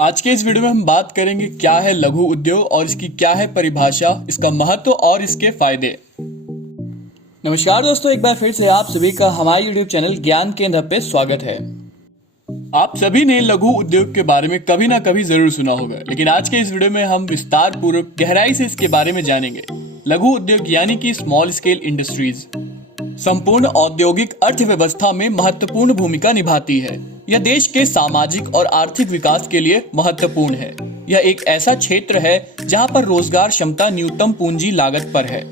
आज के इस वीडियो में हम बात करेंगे क्या है लघु उद्योग और इसकी क्या है परिभाषा, इसका महत्व और इसके फायदे। नमस्कार दोस्तों, एक बार फिर से आप सभी का हमारे यूट्यूब चैनल ज्ञान केंद्र पे स्वागत है। आप सभी ने लघु उद्योग के बारे में कभी ना कभी जरूर सुना होगा, लेकिन आज के इस वीडियो में हम विस्तार पूर्वक गहराई से इसके बारे में जानेंगे। लघु उद्योग यानी कि स्मॉल स्केल इंडस्ट्रीज संपूर्ण औद्योगिक अर्थव्यवस्था में महत्वपूर्ण भूमिका निभाती है। यह देश के सामाजिक और आर्थिक विकास के लिए महत्वपूर्ण है। यह एक ऐसा क्षेत्र है जहां पर रोजगार क्षमता न्यूनतम पूंजी लागत पर है।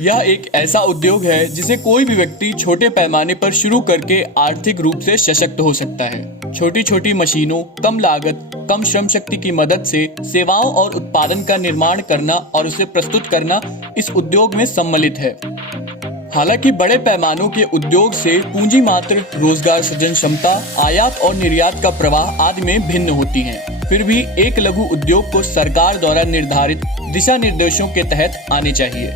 यह एक ऐसा उद्योग है जिसे कोई भी व्यक्ति छोटे पैमाने पर शुरू करके आर्थिक रूप से सशक्त हो सकता है। छोटी छोटी मशीनों, कम लागत, कम श्रम शक्ति की मदद से सेवाओं और उत्पादन का निर्माण करना और उसे प्रस्तुत करना इस उद्योग में सम्मिलित है। हालांकि बड़े पैमानों के उद्योग से पूंजी मात्र, रोजगार सृजन क्षमता, आयात और निर्यात का प्रवाह आदि में भिन्न होती हैं। फिर भी एक लघु उद्योग को सरकार द्वारा निर्धारित दिशा निर्देशों के तहत आने चाहिए।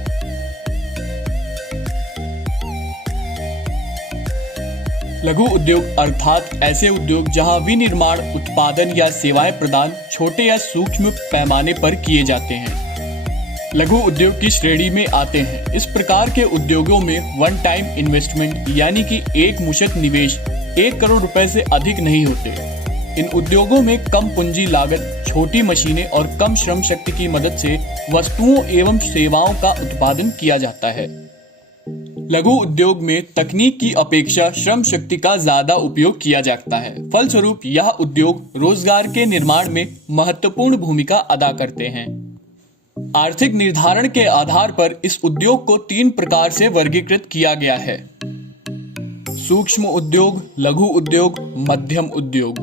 लघु उद्योग अर्थात ऐसे उद्योग जहां विनिर्माण, उत्पादन या सेवाएं प्रदान छोटे या सूक्ष्म पैमाने पर किए जाते हैं, लघु उद्योग की श्रेणी में आते हैं। इस प्रकार के उद्योगों में वन टाइम इन्वेस्टमेंट यानी कि एक मुश्त निवेश 1 करोड़ रुपए से अधिक नहीं होते। इन उद्योगों में कम पूंजी लागत, छोटी मशीनें और कम श्रम शक्ति की मदद से वस्तुओं एवं सेवाओं का उत्पादन किया जाता है। लघु उद्योग में तकनीक की अपेक्षा श्रम शक्ति का ज्यादा उपयोग किया जाता है। फलस्वरूप यह उद्योग रोजगार के निर्माण में महत्वपूर्ण भूमिका अदा करते हैं। आर्थिक निर्धारण के आधार पर इस उद्योग को 3 प्रकार से वर्गीकृत किया गया है: सूक्ष्म उद्योग, लघु उद्योग, मध्यम उद्योग।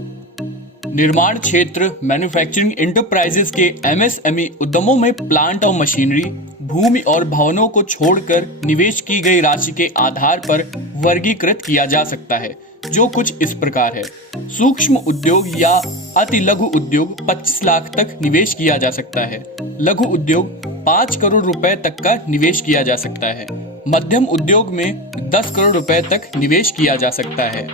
निर्माण क्षेत्र मैन्युफैक्चरिंग एंटरप्राइजेस के एमएसएमई उद्यमों में प्लांट और मशीनरी, भूमि और भवनों को छोड़कर निवेश की गई राशि के आधार पर वर्गीकृत किया जा सकता है, जो कुछ इस प्रकार है। सूक्ष्म उद्योग या अति लघु उद्योग 25 लाख तक निवेश किया जा सकता है। लघु उद्योग 5 करोड़ रुपए तक का निवेश किया जा सकता है। मध्यम उद्योग में 10 करोड़ रुपए तक निवेश किया जा सकता है।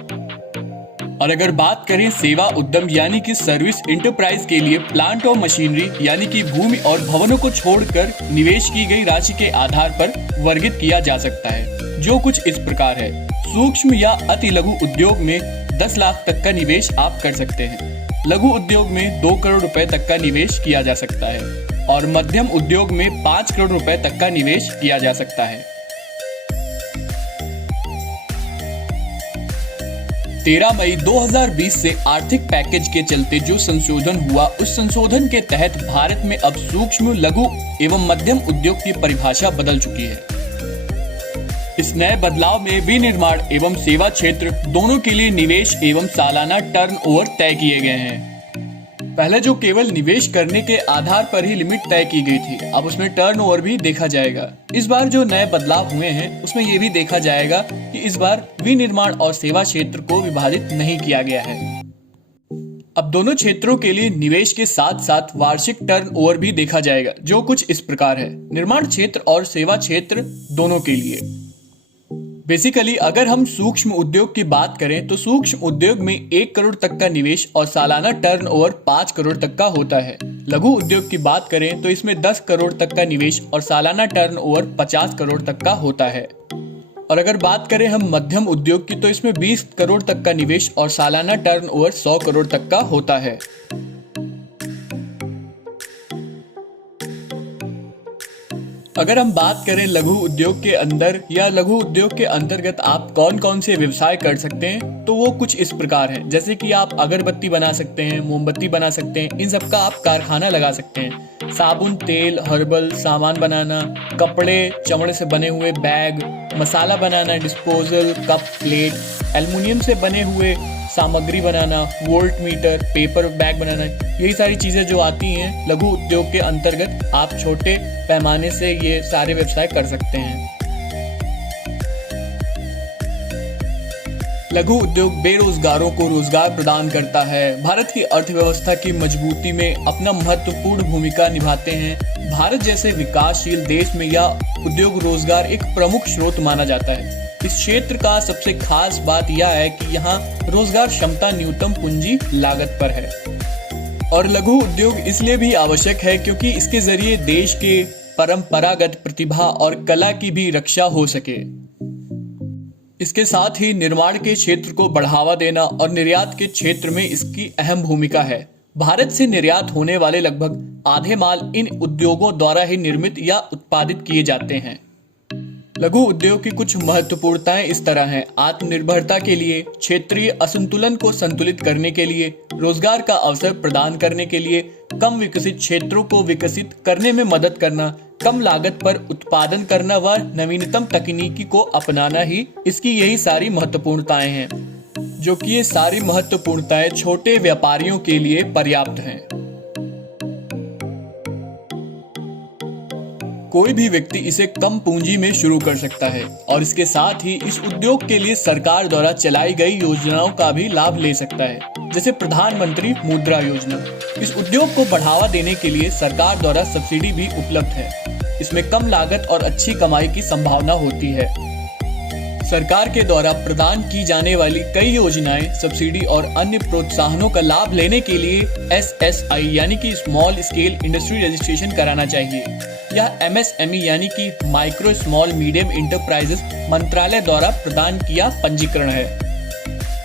और अगर बात करें सेवा उद्यम यानी कि सर्विस एंटरप्राइज के लिए प्लांट और मशीनरी यानी कि भूमि और भवनों को छोड़कर निवेश की गई राशि के आधार पर वर्गित किया जा सकता है, जो कुछ इस प्रकार है। सूक्ष्म या अति लघु उद्योग में 10 लाख तक का निवेश आप कर सकते हैं। लघु उद्योग में 2 करोड़ रुपए तक का निवेश किया जा सकता है और मध्यम उद्योग में 5 करोड़ रुपए तक का निवेश किया जा सकता है। 13 मई 2020 से आर्थिक पैकेज के चलते जो संशोधन हुआ, उस संशोधन के तहत भारत में अब सूक्ष्म, लघु एवं मध्यम उद्योग की परिभाषा बदल चुकी है। इस नए बदलाव में विनिर्माण एवं सेवा क्षेत्र दोनों के लिए निवेश एवं सालाना टर्नओवर तय किए गए हैं। पहले जो केवल निवेश करने के आधार पर ही लिमिट तय की गई थी, अब उसमें टर्नओवर भी देखा जाएगा। इस बार जो नए बदलाव हुए हैं उसमें ये भी देखा जाएगा कि इस बार विनिर्माण और सेवा क्षेत्र को विभाजित नहीं किया गया है। अब दोनों क्षेत्रों के लिए निवेश के साथ साथ वार्षिक टर्नओवर भी देखा जाएगा, जो कुछ इस प्रकार है। निर्माण क्षेत्र और सेवा क्षेत्र दोनों के लिए बेसिकली अगर हम सूक्ष्म उद्योग की बात करें तो सूक्ष्म उद्योग में 1 करोड़ तक का निवेश और सालाना टर्नओवर 5 करोड़ तक का होता है। लघु उद्योग की बात करें तो इसमें 10 करोड़ तक का निवेश और सालाना टर्नओवर 50 करोड़ तक का होता है। और अगर बात करें हम मध्यम उद्योग की तो इसमें 20 करोड़ तक का निवेश और सालाना टर्नओवर 100 करोड़ तक का होता है। अगर हम बात करें लघु उद्योग के अंदर या लघु उद्योग के अंतर्गत आप कौन कौन से व्यवसाय कर सकते हैं, तो वो कुछ इस प्रकार है। जैसे कि आप अगरबत्ती बना सकते हैं, मोमबत्ती बना सकते हैं, इन सब का आप कारखाना लगा सकते हैं। साबुन, तेल, हर्बल सामान बनाना, कपड़े, चमड़े से बने हुए बैग, मसाला बनाना, डिस्पोजल, कप, प्लेट, एल्युमिनियम से बने हुए सामग्री बनाना, वोल्ट मीटर, पेपर बैग बनाना, यही सारी चीजें जो आती हैं लघु उद्योग के अंतर्गत, आप छोटे पैमाने से ये सारे व्यवसाय कर सकते हैं। लघु उद्योग बेरोजगारों को रोजगार प्रदान करता है, भारत की अर्थव्यवस्था की मजबूती में अपना महत्वपूर्ण भूमिका निभाते हैं। भारत जैसे विकासशील देश में यह उद्योग रोजगार एक प्रमुख स्रोत माना जाता है। इस क्षेत्र का सबसे खास बात यह है कि यहाँ रोजगार क्षमता न्यूनतम पूंजी लागत पर है। और लघु उद्योग इसलिए भी आवश्यक है क्योंकि इसके जरिए देश के परंपरागत प्रतिभा और कला की भी रक्षा हो सके। इसके साथ ही निर्माण के क्षेत्र को बढ़ावा देना और निर्यात के क्षेत्र में इसकी अहम भूमिका है। भारत से निर्यात होने वाले लगभग आधे माल इन उद्योगों द्वारा ही निर्मित या उत्पादित किए जाते हैं। लघु उद्योग की कुछ महत्वपूर्णताएं इस तरह हैं। आत्मनिर्भरता के लिए, क्षेत्रीय असंतुलन को संतुलित करने के लिए, रोजगार का अवसर प्रदान करने के लिए, कम विकसित क्षेत्रों को विकसित करने में मदद करना, कम लागत पर उत्पादन करना व नवीनतम तकनीकी को अपनाना ही इसकी यही सारी महत्वपूर्णताएं हैं, जो कि ये सारी महत्वपूर्णताएं छोटे व्यापारियों के लिए पर्याप्त हैं। कोई भी व्यक्ति इसे कम पूंजी में शुरू कर सकता है और इसके साथ ही इस उद्योग के लिए सरकार द्वारा चलाई गई योजनाओं का भी लाभ ले सकता है, जैसे प्रधानमंत्री मुद्रा योजना। इस उद्योग को बढ़ावा देने के लिए सरकार द्वारा सब्सिडी भी उपलब्ध है। इसमें कम लागत और अच्छी कमाई की संभावना होती है। सरकार के द्वारा प्रदान की जाने वाली कई योजनाएं, सब्सिडी और अन्य प्रोत्साहनों का लाभ लेने के लिए SSI यानी कि स्मॉल स्केल इंडस्ट्री रजिस्ट्रेशन कराना चाहिए। यह MSME यानी कि माइक्रो स्मॉल मीडियम इंटरप्राइजेस मंत्रालय द्वारा प्रदान किया पंजीकरण है।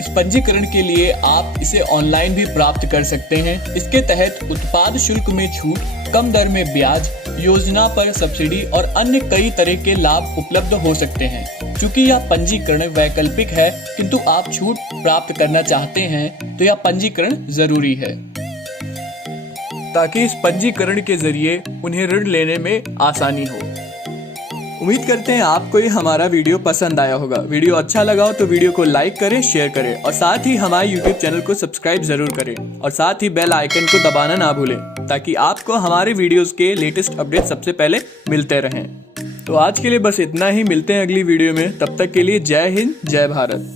इस पंजीकरण के लिए आप इसे ऑनलाइन भी प्राप्त कर सकते हैं। इसके तहत उत्पाद शुल्क में छूट, कम दर में ब्याज, योजना पर सब्सिडी और अन्य कई तरह के लाभ उपलब्ध हो सकते हैं। चूंकि यह पंजीकरण वैकल्पिक है, किंतु आप छूट प्राप्त करना चाहते हैं तो यह पंजीकरण जरूरी है, ताकि इस पंजीकरण के जरिए उन्हें ऋण लेने में आसानी हो। उम्मीद करते हैं आपको ये हमारा वीडियो पसंद आया होगा। वीडियो अच्छा लगा हो तो वीडियो को लाइक करें, शेयर करें और साथ ही हमारे YouTube चैनल को सब्सक्राइब जरूर करें और साथ ही बेल आइकन को दबाना ना भूलें, ताकि आपको हमारे वीडियोस के लेटेस्ट अपडेट सबसे पहले मिलते रहें। तो आज के लिए बस इतना ही। मिलते हैं अगली वीडियो में। तब तक के लिए जय हिंद, जय भारत।